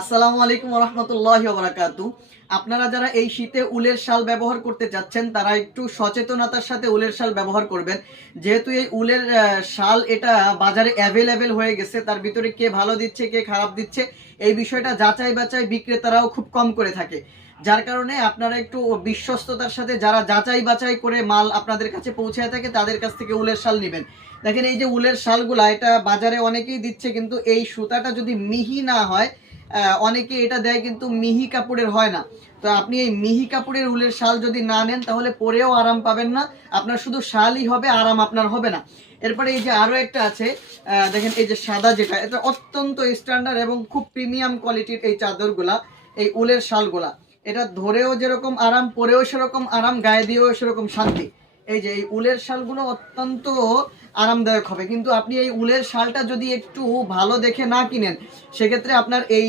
আসসালামু আলাইকুম ওয়া রাহমাতুল্লাহি ওয়া বারাকাতুহু। আপনারা যারা এই শীতে উলের শাল ব্যবহার করতে চাচ্ছেন তারা একটু সচেতনতার সাথে উলের শাল ব্যবহার করবেন। যেহেতু এই উলের শাল এটা বাজারে অ্যাভেলেবেল হয়ে গেছে, তার ভিতরে কে ভালো দিচ্ছে কে খারাপ দিচ্ছে এই বিষয়টা যাচাই বাছাই বিক্রেতারাও খুব কম করে থাকে। যার কারণে আপনারা একটু বিশ্বস্ততার সাথে যারা যাচাই বাছাই করে মাল আপনাদের কাছে পৌঁছায় থাকে তাদের কাছ থেকে উলের শাল নিবেন। দেখেন এই যে উলের শালগুলা এটা বাজারে অনেকেই দিচ্ছে, কিন্তু এই সুতাটা যদি মিহি না হয়, অনেকে এটা দেয় কিন্তু মিহি কাপড়ের হয় না। তো আপনি এই মিহি কাপড়ের উলের শাল যদি না নেন তাহলে পরেও আরাম পাবেন না, আপনার শুধু শালই হবে, আরাম আপনার হবে না। এরপরে এই যে আরো একটা আছে, দেখেন এই যে সাদা যেটা, এটা অত্যন্ত স্ট্যান্ডার্ড এবং খুব প্রিমিয়াম কোয়ালিটির এই চাদরগুলা, এই উলের শালগুলা, এটা ধরেও যেরকম আরাম, পরেও সেরকম আরাম, গায়ে দিয়েও সেরকম শান্তি। এই যে এই উলের শালগুলো অত্যন্ত আরামদায়ক হবে, কিন্তু আপনি এই উলের শালটা যদি একটু ভালো দেখে না কিনেন সেক্ষেত্রে আপনার এই